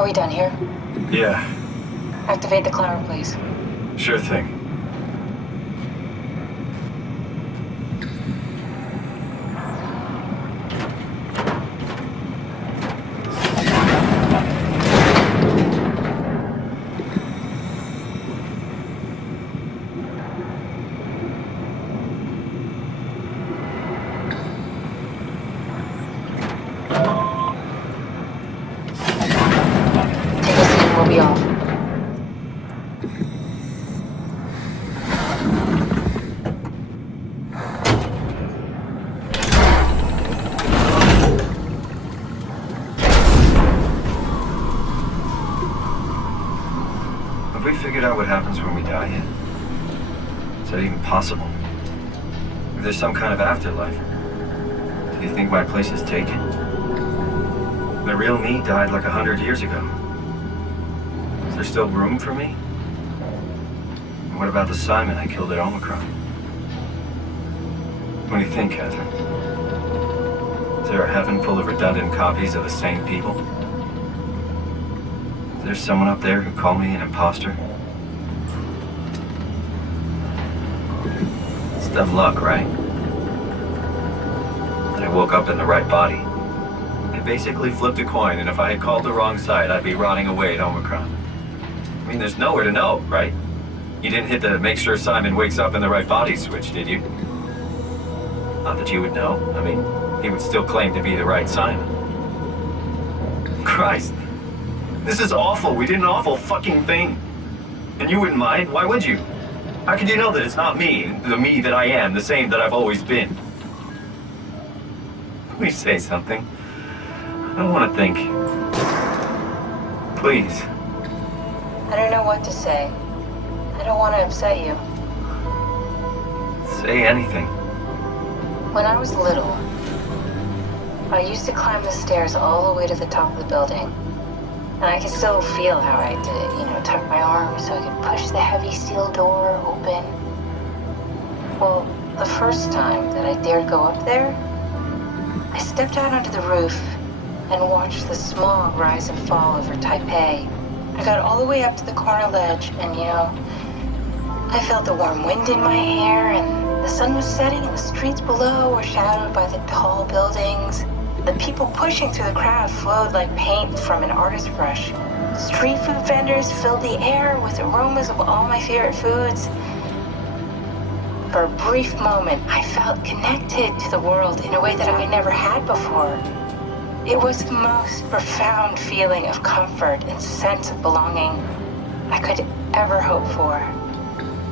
Are we done here? Yeah. Activate the climber, please. Sure thing. Have we figured out what happens when we die yet? Is that even possible? If there's some kind of afterlife, do you think my place is taken? The real me died like 100 years ago. Is there still room for me? And what about the Simon I killed at Omicron? What do you think, Catherine? Is there a heaven full of redundant copies of the same people? Is there someone up there who called me an imposter? It's dumb luck, right? That I woke up in the right body. I basically flipped a coin, and if I had called the wrong side, I'd be rotting away at Omicron. I mean, there's nowhere to know, right? You didn't hit the make sure Simon wakes up in the right body switch, did you? Not that you would know. I mean, he would still claim to be the right Simon. Christ. This is awful. We did an awful fucking thing. And you wouldn't mind? Why would you? How could you know that it's not me, the me that I am, the same that I've always been? Please say something. I don't want to think. Please. I don't know what to say. I don't want to upset you. Say anything. When I was little, I used to climb the stairs all the way to the top of the building. And I can still feel how I did it, you know, tuck my arms so I could push the heavy steel door open. Well, the first time that I dared go up there, I stepped out onto the roof and watched the smog rise and fall over Taipei. I got all the way up to the corner ledge and, you know, I felt the warm wind in my hair and the sun was setting and the streets below were shadowed by the tall buildings. The people pushing through the crowd flowed like paint from an artist's brush. Street food vendors filled the air with aromas of all my favorite foods. For a brief moment, I felt connected to the world in a way that I never had before. It was the most profound feeling of comfort and sense of belonging I could ever hope for.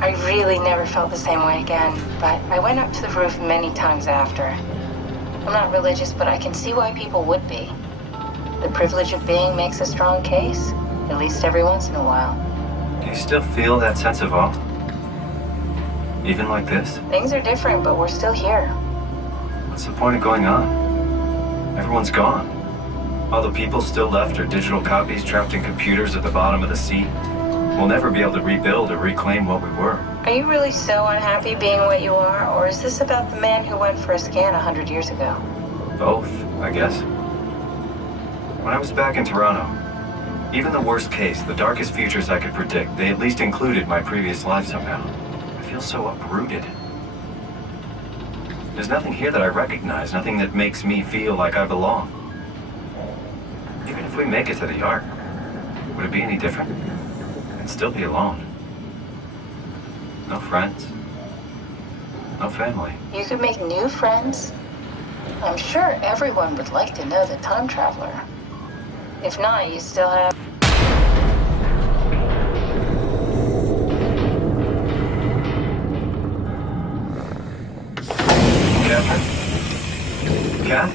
I really never felt the same way again, but I went up to the roof many times after. I'm not religious, but I can see why people would be. The privilege of being makes a strong case, at least every once in a while. Do you still feel that sense of awe? Even like this? Things are different, but we're still here. What's the point of going on? Everyone's gone. All the people still left are digital copies trapped in computers at the bottom of the sea. We'll never be able to rebuild or reclaim what we were. Are you really so unhappy being what you are, or is this about the man who went for a scan 100 years ago? Both, I guess. When I was back in Toronto, even the worst case, the darkest futures I could predict, they at least included my previous life somehow. I feel so uprooted. There's nothing here that I recognize, nothing that makes me feel like I belong. Even if we make it to the Ark, would it be any different? I'd still be alone. No friends. No family. You could make new friends. I'm sure everyone would like to know the time traveler. If not, you still have... Catherine? Kath?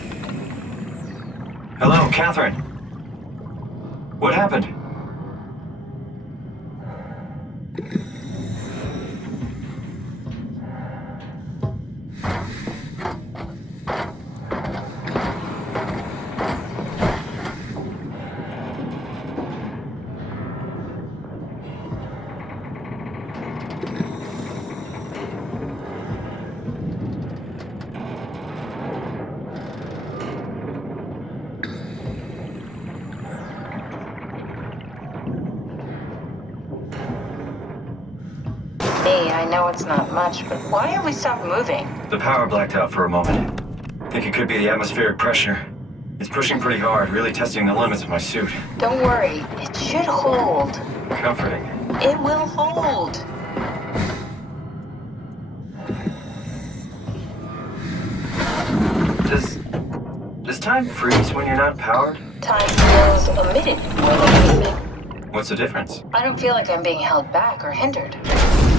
Hello, Catherine. What happened? I know it's not much, but why have we stopped moving? The power blacked out for a moment. Think it could be the atmospheric pressure. It's pushing pretty hard, really testing the limits of my suit. Don't worry, it should hold. Comforting. It will hold. Does time freeze when you're not powered? Time feels omitted more than anything. What's the difference? I don't feel like I'm being held back or hindered.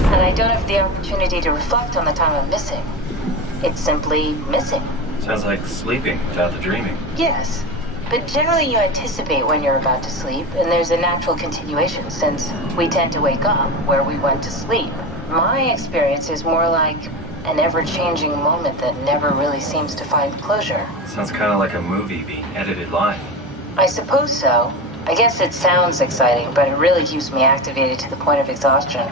And I don't have the opportunity to reflect on the time I'm missing. It's simply missing. Sounds like sleeping without the dreaming. Yes. But generally you anticipate when you're about to sleep, and there's a natural continuation since we tend to wake up where we went to sleep. My experience is more like an ever-changing moment that never really seems to find closure. Sounds kind of like a movie being edited live. I suppose so. I guess it sounds exciting, but it really keeps me activated to the point of exhaustion.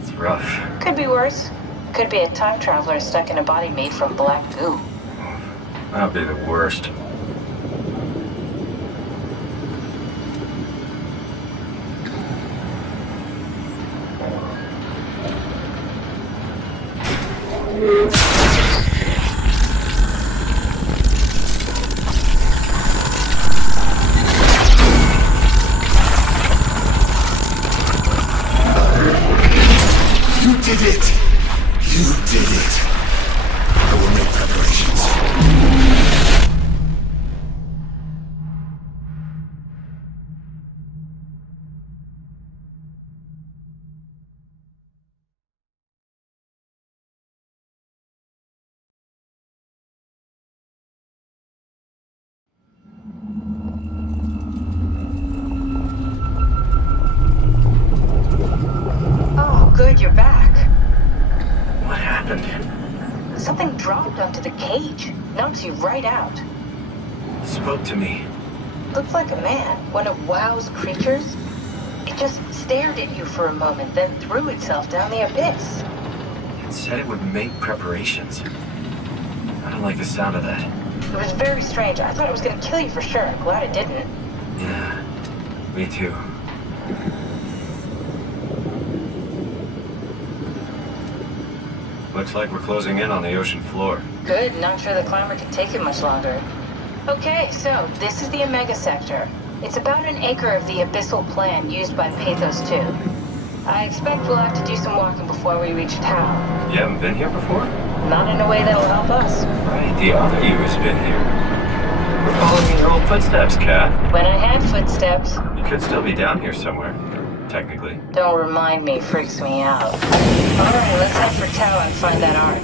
It's rough. Could be worse. Could be a time traveler stuck in a body made from black goo. That'd be the worst. You did it! You did it! I will make preparations. Oh, good, you're back. What happened? Something dropped onto the cage. Knocks you right out. It spoke to me. Looked like a man, one of WoW's creatures. It just stared at you for a moment, then threw itself down the abyss. It said it would make preparations. I don't like the sound of that. It was very strange. I thought it was going to kill you for sure. I'm glad it didn't. Yeah, me too. Looks like we're closing in on the ocean floor. Good, not sure the climber can take it much longer. Okay, so this is the Omega Sector. It's about an acre of the abyssal plan used by Pathos 2. I expect we'll have to do some walking before we reach town. You haven't been here before? Not in a way that'll help us. Right, the other you has been here. We're following in your old footsteps, Kat. When I had footsteps. You could still be down here somewhere, technically. Don't remind me, freaks me out. Alright, let's head for Tau and find that ark.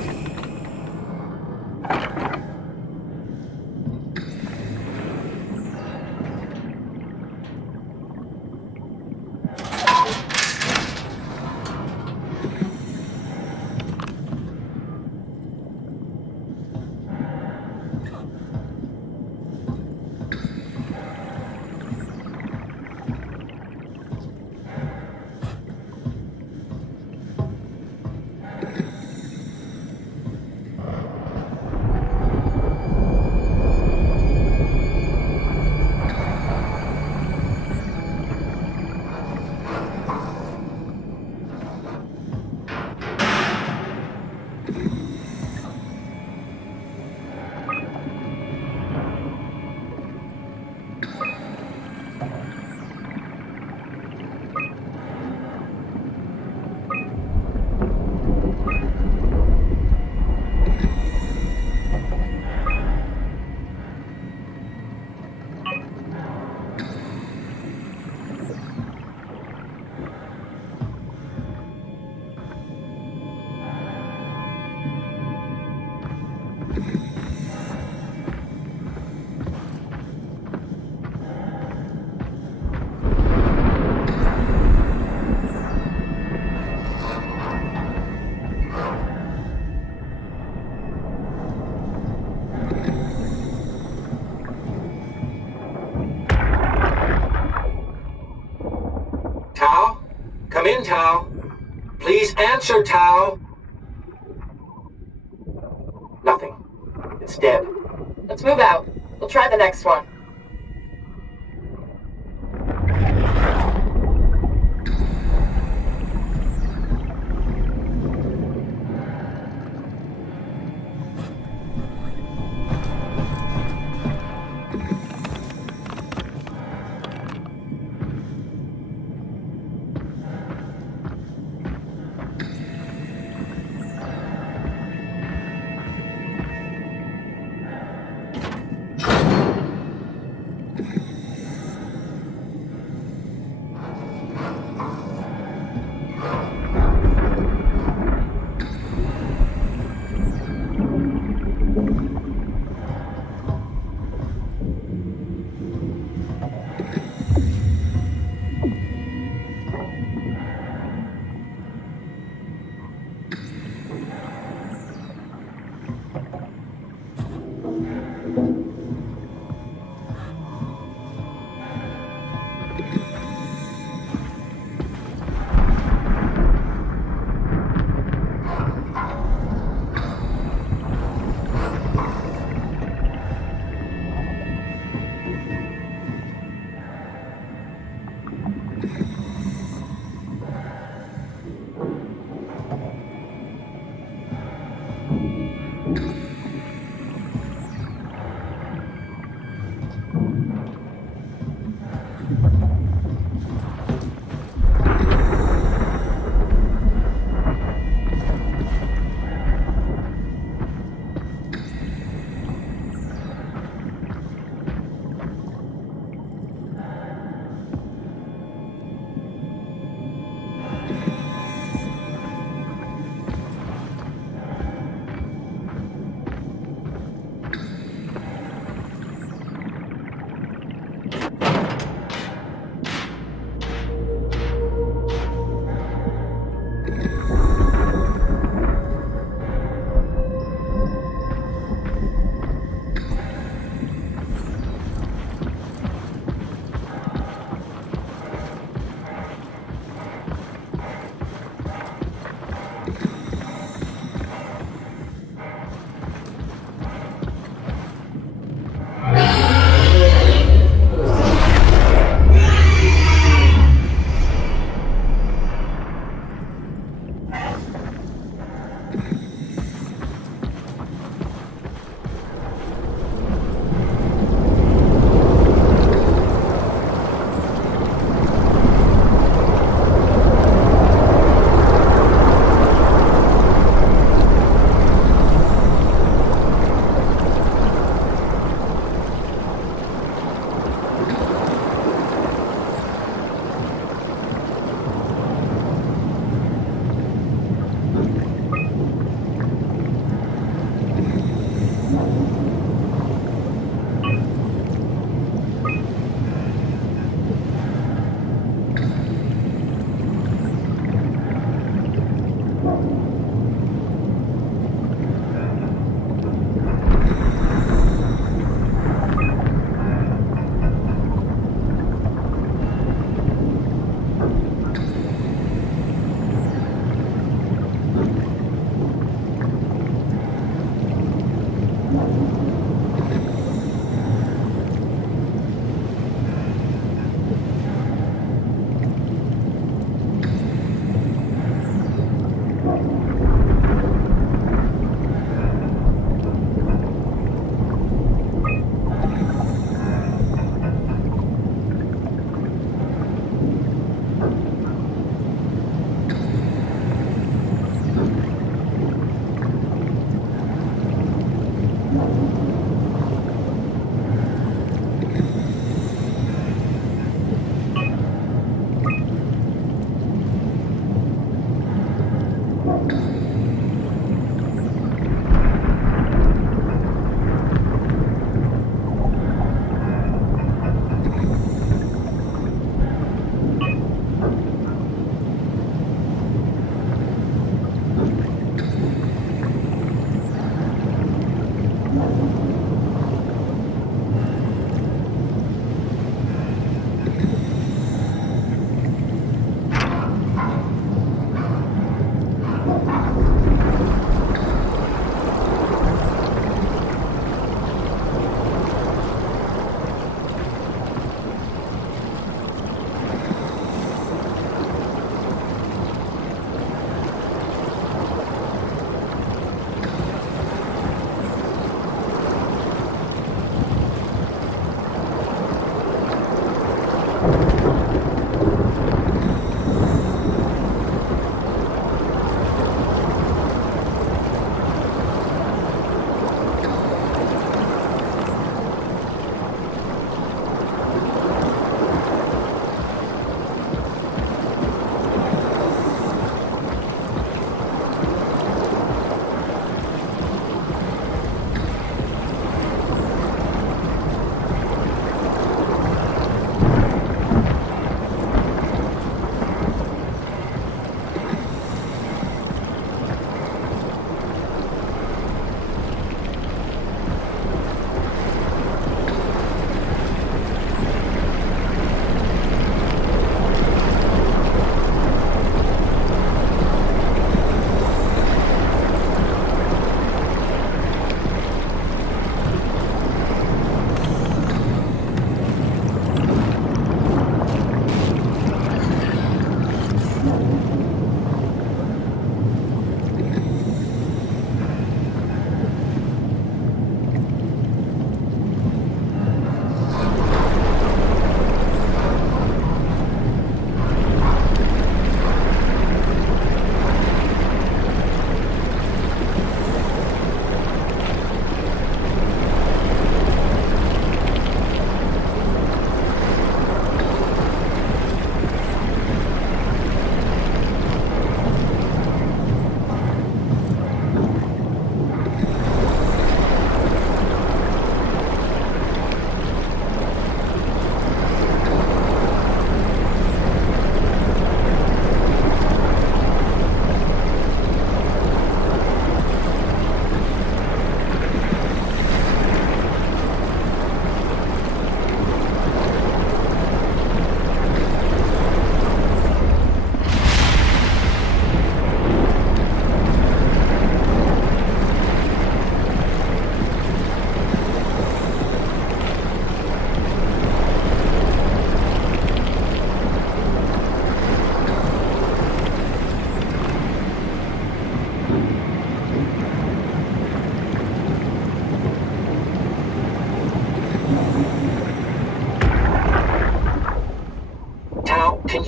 Come in, Tau. Please answer, Tau. Nothing. It's dead. Let's move out. We'll try the next one.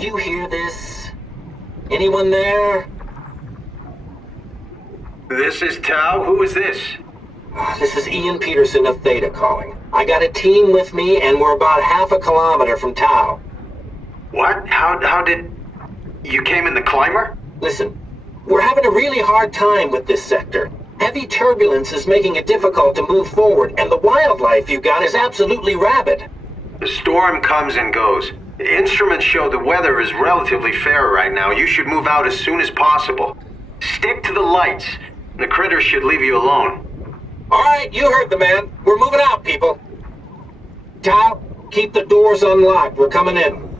you hear this? Anyone there? This is Tau. Who is this? This is Ian Peterson of Theta calling. I got a team with me, and we're about half a kilometer from Tau. What? How did... You came in the climber? Listen, we're having a really hard time with this sector. Heavy turbulence is making it difficult to move forward, and the wildlife you got is absolutely rabid. The storm comes and goes. Instruments show the weather is relatively fair right now. You should move out as soon as possible. Stick to the lights. The critters should leave you alone. All right, you heard the man. We're moving out, people. Tau, keep the doors unlocked. We're coming in.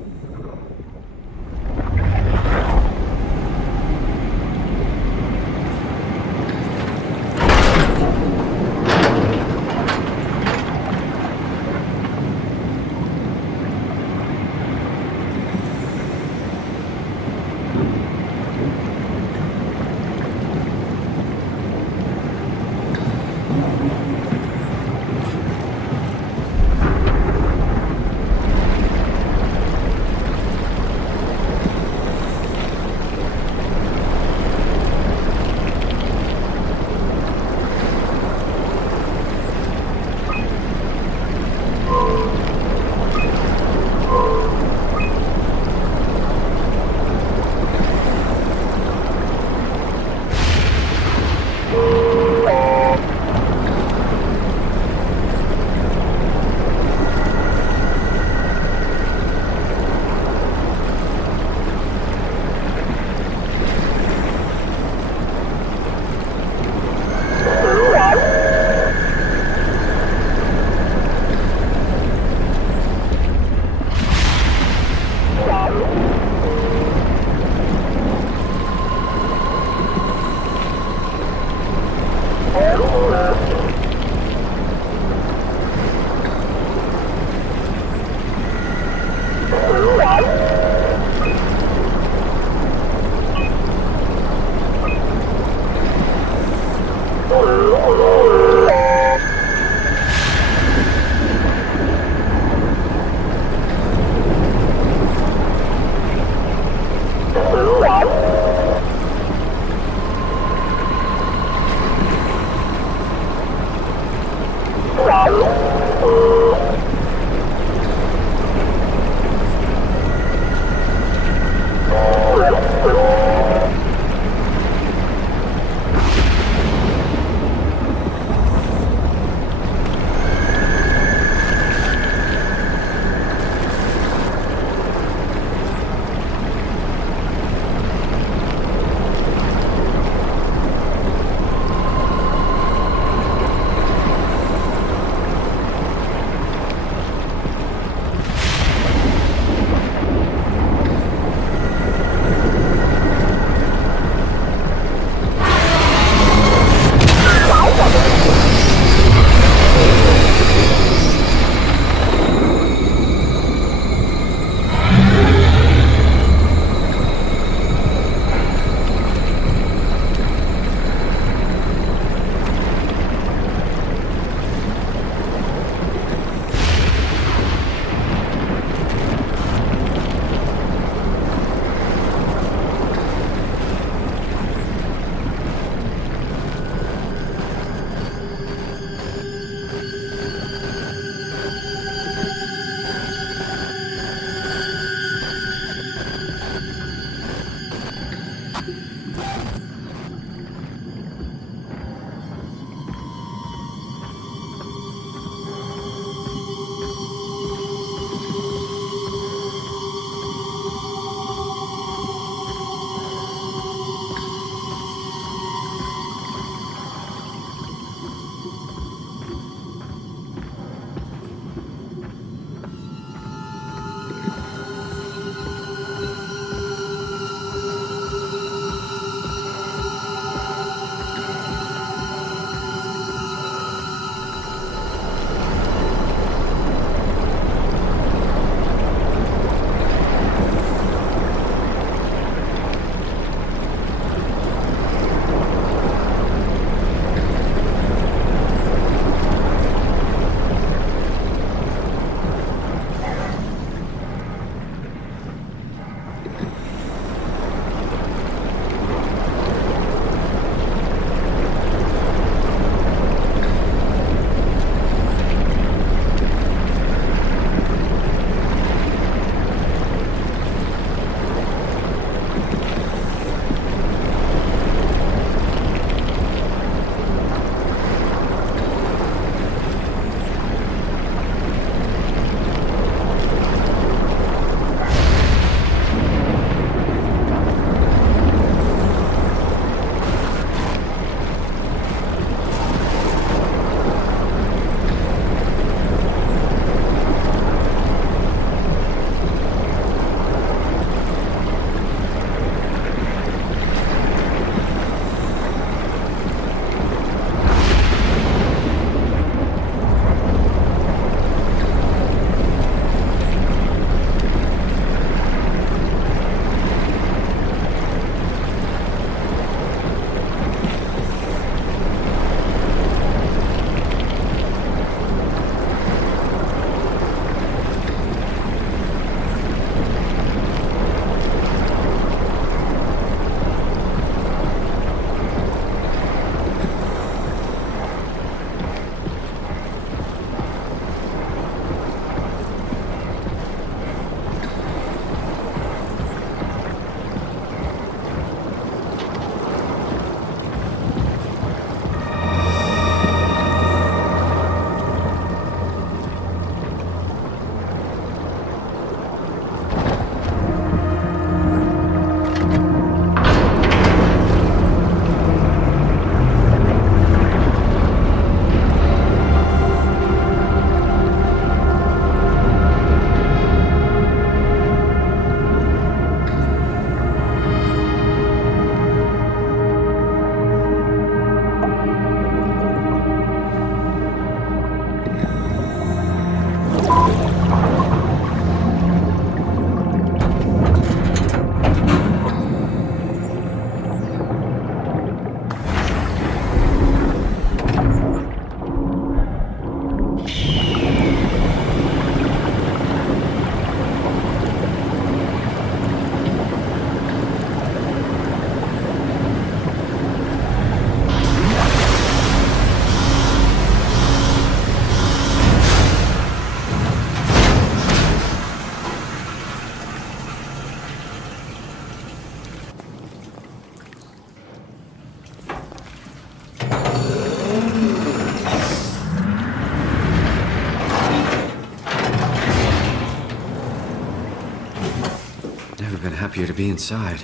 happier to be inside.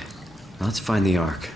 Let's find the Ark.